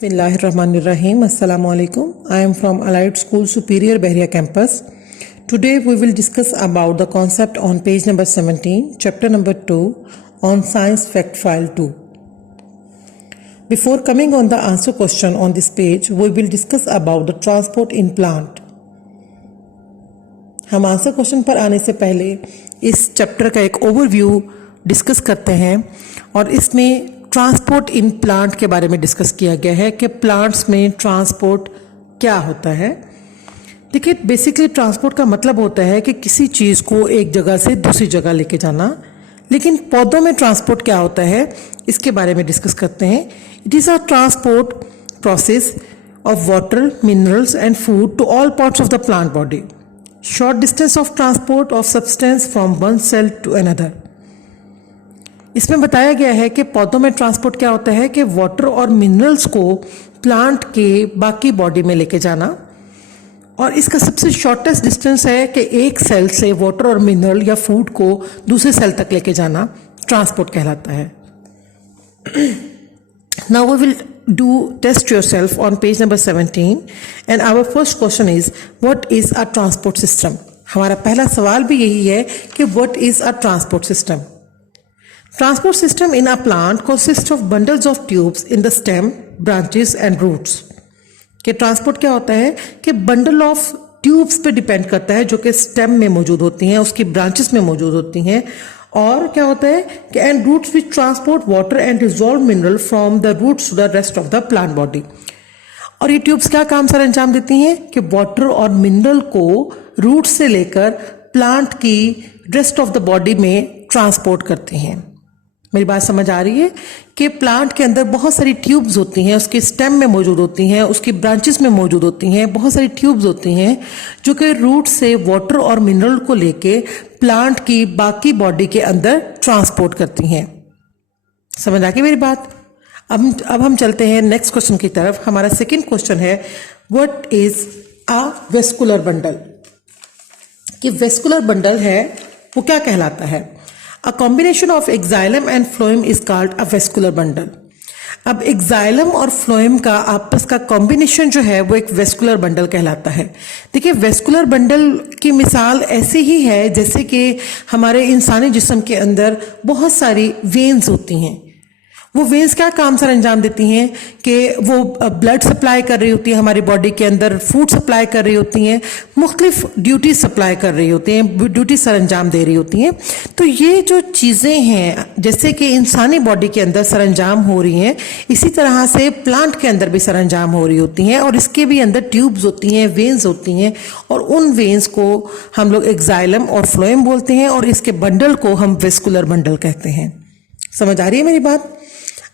Bismillahirrahmanirrahim. Assalamu alaikum. I am from Allied School Superior Bahria campus. Today we will discuss about the concept on page number 17, chapter number 2 on science fact file 2. Before coming on the answer question on this page, we will discuss about the transport in plant. हम answer question पर आने से पहले इस chapter का एक overview discuss करते हैं और इसमें ट्रांसपोर्ट इन प्लांट के बारे में डिस्कस किया गया है कि प्लांट्स में ट्रांसपोर्ट क्या होता है। देखिए, बेसिकली ट्रांसपोर्ट का मतलब होता है कि किसी चीज़ को एक जगह से दूसरी जगह लेके जाना। लेकिन पौधों में ट्रांसपोर्ट क्या होता है इसके बारे में डिस्कस करते हैं। It is a transport process of water, minerals and food to all parts of the plant body. Short distance of transport of substance from one cell to another. इसमें बताया गया है कि पौधों में ट्रांसपोर्ट क्या होता है कि वाटर और मिनरल्स को प्लांट के बाकी बॉडी में लेके जाना, और इसका सबसे शॉर्टेस्ट डिस्टेंस है कि एक सेल से वाटर और मिनरल या फूड को दूसरे सेल तक लेके जाना ट्रांसपोर्ट कहलाता है। Now we will do test yourself on page number 17 and our first question is what is a transport system. हमारा पहला सवाल भी यही है कि what is a transport system. Transport system in a plant consists of bundles of tubes in the stem, branches and roots. कि transport क्या होता है कि बंडल ऑफ ट्यूब्स पे डिपेंड करता है जो कि स्टेम में मौजूद होती हैं, उसकी ब्रांचेस में मौजूद होती हैं। और क्या होता है कि and roots which transport water and dissolve mineral from the roots to the rest of the plant body. और ये ट्यूब्स क्या काम सर अंजाम देती हैं कि वाटर और मिनरल को रूट से लेकर प्लांट की रेस्ट ऑफ द बॉडी में ट्रांसपोर्ट करती हैं। मेरी बात समझ आ रही है कि प्लांट के अंदर बहुत सारी ट्यूब्स होती हैं, उसके स्टेम में मौजूद होती हैं, उसकी ब्रांचेस में मौजूद होती हैं, बहुत सारी ट्यूब्स होती हैं जो कि रूट से वाटर और मिनरल को लेके प्लांट की बाकी बॉडी के अंदर ट्रांसपोर्ट करती हैं। समझ आ गई मेरी बात। अब हम चलते हैं नेक्स्ट क्वेश्चन की तरफ। हमारा सेकेंड क्वेश्चन है what is a vascular bundle. कि वेस्कुलर बंडल है वो क्या कहलाता है। A combination of exilum and phloem is called a vascular bundle. अब एक्साइलम और फ्लोएम का आपस का कॉम्बिनेशन जो है वो एक वेस्कुलर बंडल कहलाता है। देखिए, वेस्कुलर बंडल की मिसाल ऐसी ही है जैसे कि हमारे इंसानी जिस्म के अंदर बहुत सारी वेन्स होती हैं। वो वेन्स क्या काम सर अंजाम देती हैं कि वो ब्लड सप्लाई कर रही होती है हमारी बॉडी के अंदर, फूड सप्लाई कर रही होती हैं, मुख्तलिफ ड्यूटी सप्लाई कर रही होती हैं, ड्यूटी सर अंजाम दे रही होती हैं। तो ये जो चीज़ें हैं जैसे कि इंसानी बॉडी के अंदर सर अंजाम हो रही हैं, इसी तरह से प्लांट के अंदर भी सर अंजाम हो रही होती हैं। और इसके भी अंदर ट्यूब्स होती हैं, वेन्स होती हैं, और उन वेन्स को हम लोग एक्साइलम और फ्लोएम बोलते हैं और इसके बंडल को हम वेस्कुलर बंडल कहते हैं। समझ आ रही है मेरी बात।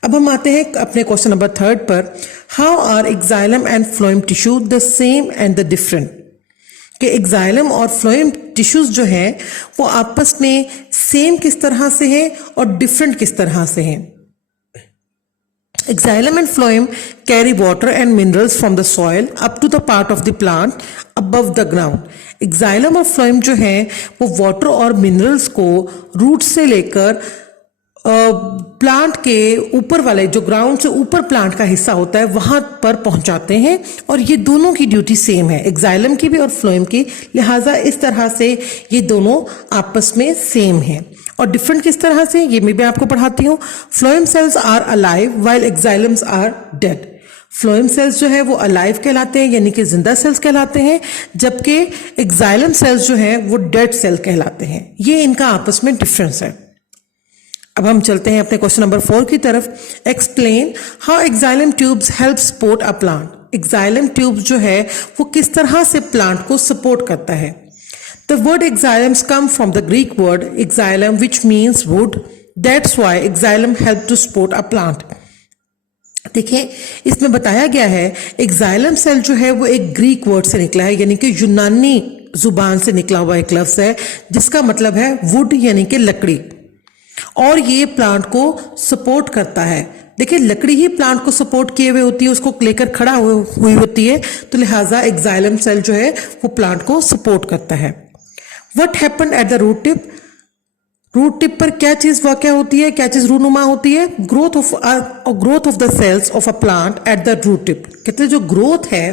अब हम आते हैं अपने क्वेश्चन नंबर 3 पर। How are xylem and phloem tissue the same and the different. कि एक्साइलम और फ्लोएम टिश्यूज जो हैं वो आपस में सेम किस तरह से हैं और डिफरेंट किस तरह से हैं। Xylem and phloem carry water and minerals from the soil up to the part of the plant above the ground. Xylem और फ्लोएम जो हैं वो वाटर और मिनरल्स को रूट से लेकर प्लांट के ऊपर वाले जो ग्राउंड से ऊपर प्लांट का हिस्सा होता है वहां पर पहुंचाते हैं। और ये दोनों की ड्यूटी सेम है, एक्साइलम की भी और फ्लोएम की। लिहाजा इस तरह से ये दोनों आपस में सेम है। और डिफरेंट किस तरह से ये मैं भी आपको पढ़ाती हूँ। Phloem cells are alive while xylems are dead. Phloem cells जो है वो अलाइव कहलाते हैं यानी कि जिंदा सेल्स कहलाते हैं, जबकि एक्साइलम सेल्स जो है वो डेड सेल कहलाते हैं। ये इनका आपस में डिफरेंस है। अब हम चलते हैं अपने क्वेश्चन नंबर 4 की तरफ। Explain how xylem tubes help support a plant. Xylem tubes जो है वो किस तरह से प्लांट को सपोर्ट करता है। The word xylems come from the Greek word xylem which means wood, that's why xylem help to support a plant. देखिए, इसमें बताया गया है एक्साइलम सेल जो है वो एक ग्रीक वर्ड से निकला है यानी कि यूनानी जुबान से निकला हुआ एक लफ्ज है जिसका मतलब है वुड यानी कि लकड़ी, और ये प्लांट को सपोर्ट करता है। देखिए, लकड़ी ही प्लांट को सपोर्ट किए हुए होती है, उसको लेकर खड़ा हुई होती है, तो लिहाजा एक्साइलम सेल जो है वो प्लांट को सपोर्ट करता है। What happened at the root tip. Root tip पर क्या चीज वाक़या होती है, क्या चीज रूनुमा होती है? Growth of the cells of a plant at the root tip. कहते हैं जो ग्रोथ है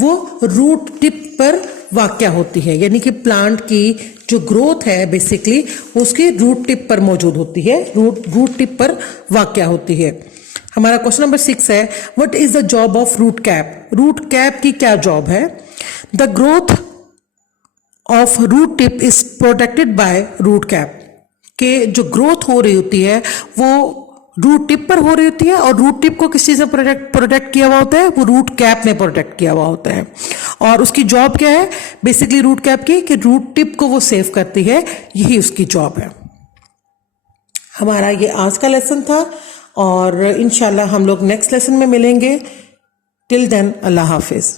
वो रूट टिप पर वाक़या होती है, यानी कि प्लांट की जो ग्रोथ है बेसिकली उसकी रूट टिप पर मौजूद होती है, रूट टिप पर वाक़या होती है। हमारा क्वेश्चन नंबर 6 है, what is the job of root cap? Root cap की क्या जॉब है? The growth of root tip is protected by root cap. के जो ग्रोथ हो रही होती है वो रूट टिप पर हो रही होती है, और रूट टिप को किस चीज में प्रोटेक्ट किया हुआ होता है? वो रूट कैप में प्रोटेक्ट किया हुआ होता है। और उसकी जॉब क्या है बेसिकली रूट कैप की? कि रूट टिप को वो सेव करती है, यही उसकी जॉब है। हमारा ये आज का लेसन था, और इंशाल्लाह हम लोग नेक्स्ट लेसन में मिलेंगे। टिल देन अल्लाह हाफिज।